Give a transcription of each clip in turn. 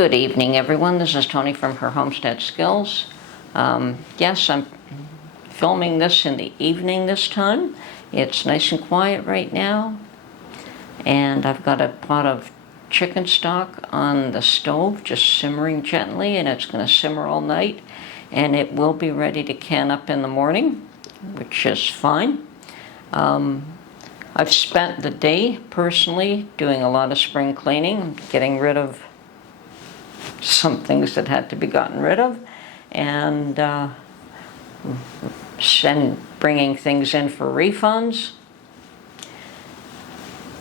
Good evening, everyone. This is Tony from Her Homestead Skills. Yes, I'm filming this in the evening this time. It's nice and quiet right now. And I've got a pot of chicken stock on the stove, just simmering gently, and it's going to simmer all night. And it will be ready to can up in the morning, which is fine. I've spent the day, personally, doing a lot of spring cleaning, getting rid of some things that had to be gotten rid of, and bringing things in for refunds,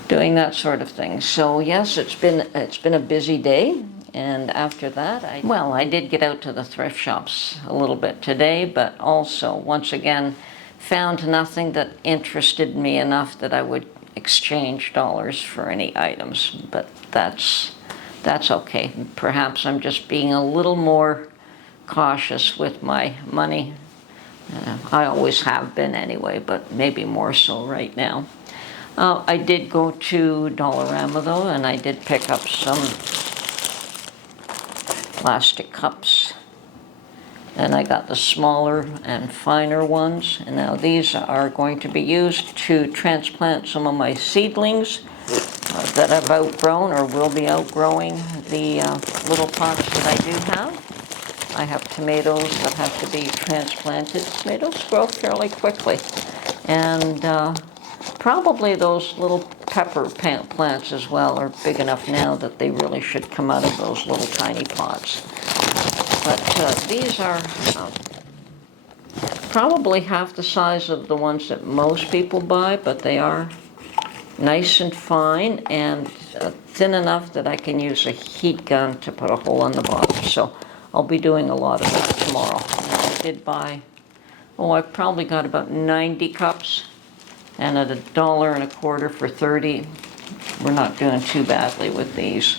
doing that sort of thing. So yes, it's been a busy day, and after that, I did get out to the thrift shops a little bit today, but also once again found nothing that interested me enough that I would exchange dollars for any items. But that's okay. Perhaps I'm just being a little more cautious with my money. I always have been anyway, but maybe more so right now. I did go to Dollarama though, and I did pick up some plastic cups. And I got the smaller and finer ones. And now these are going to be used to transplant some of my seedlings that I've outgrown or will be outgrowing the little pots that I do have. I have tomatoes that have to be transplanted. Tomatoes grow fairly quickly. And probably those little pepper plants as well are big enough now that they really should come out of those little tiny pots. But these are probably half the size of the ones that most people buy, but they are nice and fine and thin enough that I can use a heat gun to put a hole in the bottom. So I'll be doing a lot of it tomorrow. Now, I did buy, I've probably got about 90 cups, and at $1.25 for 30, we're not doing too badly with these.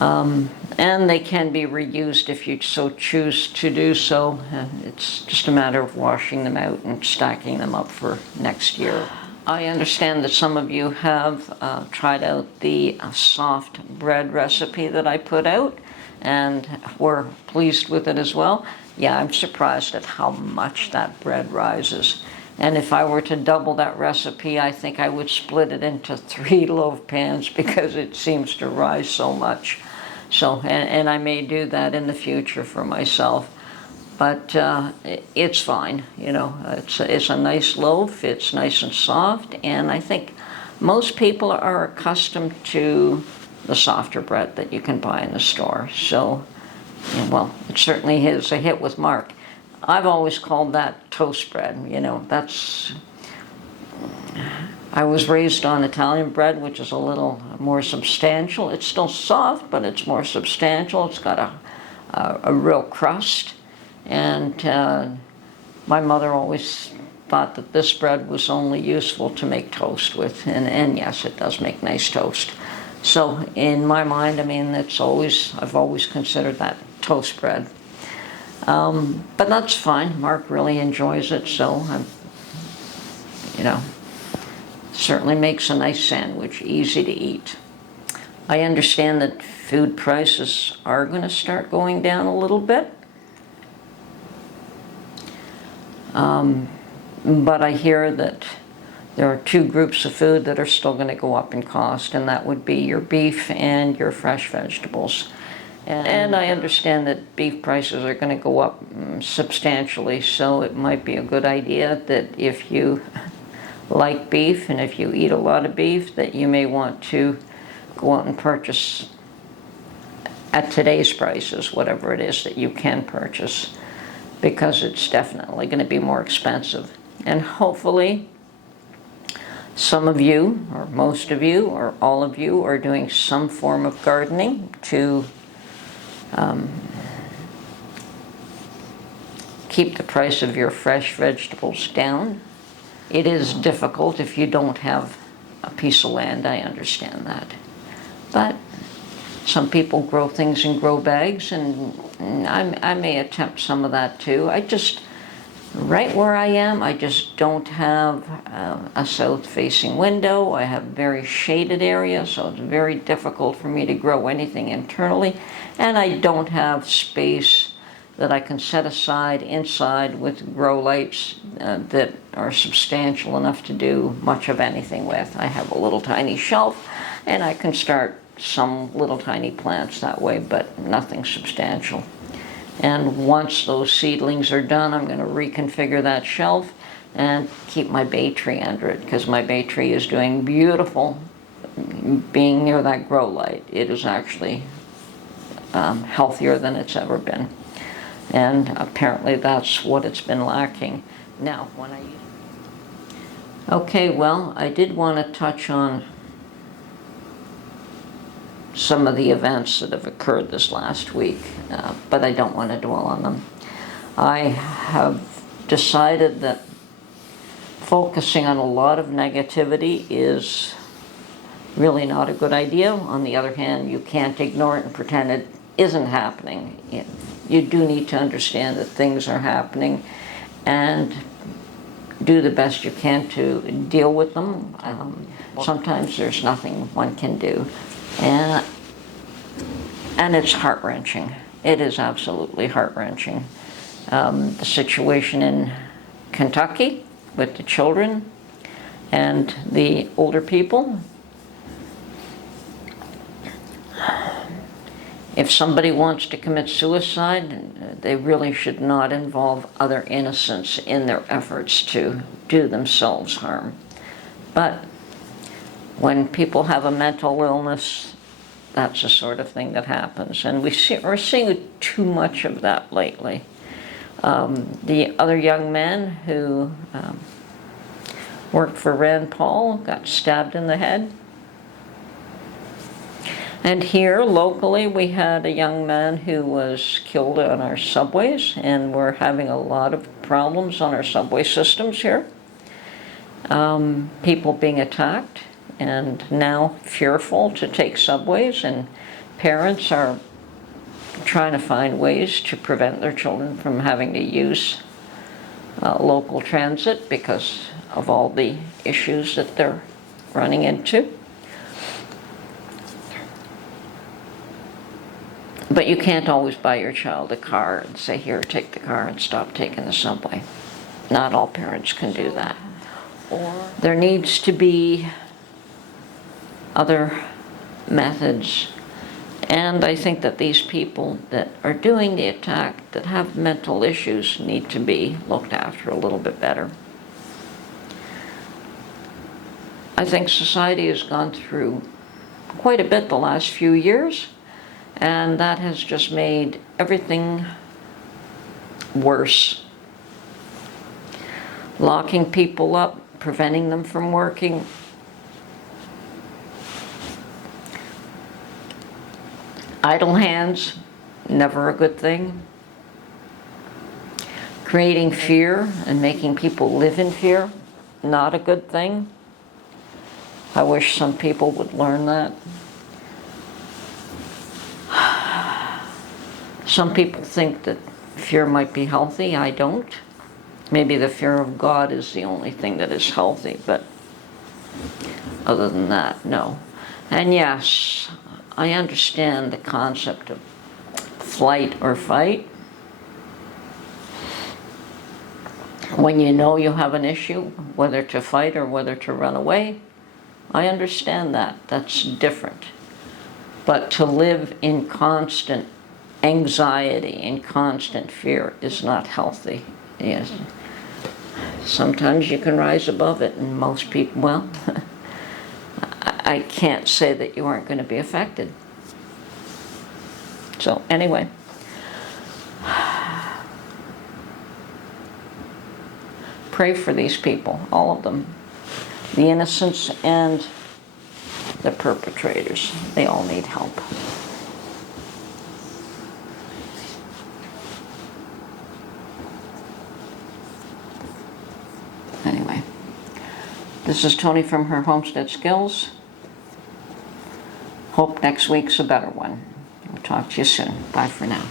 And they can be reused if you so choose to do so. It's just a matter of washing them out and stacking them up for next year. I understand that some of you have tried out the soft bread recipe that I put out and were pleased with it as well. Yeah, I'm surprised at how much that bread rises. And if I were to double that recipe, I think I would split it into 3 loaf pans because it seems to rise so much. So, and I may do that in the future for myself. But it's fine, you know. It's a nice loaf, it's nice and soft, and I think most people are accustomed to the softer bread that you can buy in the store. So, well, it certainly is a hit with Mark. I've always called that toast bread, you know. I was raised on Italian bread, which is a little more substantial. It's still soft, but it's more substantial. It's got a real crust. And my mother always thought that this bread was only useful to make toast with. And yes, it does make nice toast. So in my mind, I mean, I've always considered that toast bread. But that's fine. Mark really enjoys it, so certainly makes a nice sandwich, easy to eat. I understand that food prices are going to start going down a little bit. But I hear that there are 2 groups of food that are still going to go up in cost, and that would be your beef and your fresh vegetables. And I understand that beef prices are going to go up substantially, so it might be a good idea that if you like beef and if you eat a lot of beef, that you may want to go out and purchase at today's prices, whatever it is that you can purchase, because it's definitely going to be more expensive. And hopefully some of you, or most of you, or all of you are doing some form of gardening to keep the price of your fresh vegetables down. It is difficult if you don't have a piece of land, I understand that. But some people grow things in grow bags, and I may attempt some of that too. Right where I am, I just don't have a south-facing window. I have very shaded area, so it's very difficult for me to grow anything internally. And I don't have space that I can set aside inside with grow lights that are substantial enough to do much of anything with. I have a little tiny shelf, and I can start some little tiny plants that way, but nothing substantial. And once those seedlings are done, I'm going to reconfigure that shelf and keep my bay tree under it, because my bay tree is doing beautiful being near that grow light. It is actually healthier than it's ever been. And apparently that's what it's been lacking. Now, when I... Okay, well, I did want to touch on some of the events that have occurred this last week, but I don't want to dwell on them. I have decided that focusing on a lot of negativity is really not a good idea. On the other hand, you can't ignore it and pretend it isn't happening. You do need to understand that things are happening and do the best you can to deal with them. Sometimes there's nothing one can do. And it's heart-wrenching. It is absolutely heart-wrenching. The situation in Kentucky with the children and the older people. If somebody wants to commit suicide, they really should not involve other innocents in their efforts to do themselves harm. But when people have a mental illness, that's the sort of thing that happens. And we're seeing too much of that lately. The other young man who worked for Rand Paul got stabbed in the head. And here, locally, we had a young man who was killed on our subways, and we're having a lot of problems on our subway systems here. People being attacked and now fearful to take subways, and parents are trying to find ways to prevent their children from having to use local transit because of all the issues that they're running into. But you can't always buy your child a car and say, here, take the car and stop taking the subway. Not all parents can do that. Or there needs to be other methods. And I think that these people that are doing the attack, that have mental issues, need to be looked after a little bit better. I think society has gone through quite a bit the last few years, and that has just made everything worse. Locking people up, preventing them from working. Idle hands, never a good thing. Creating fear and making people live in fear, not a good thing. I wish some people would learn that. Some people think that fear might be healthy. I don't. Maybe the fear of God is the only thing that is healthy, but other than that, no. And yes, I understand the concept of flight or fight. When you know you have an issue, whether to fight or whether to run away, I understand that. That's different. But to live in constant anxiety, in constant fear, is not healthy. Yes. Sometimes you can rise above it, and most people, well, I can't say that you aren't going to be affected. So anyway, pray for these people, all of them, the innocents and the perpetrators. They all need help. Anyway, this is Tony from her Homestead Skills. Hope next week's a better one. We'll talk to you soon. Bye for now.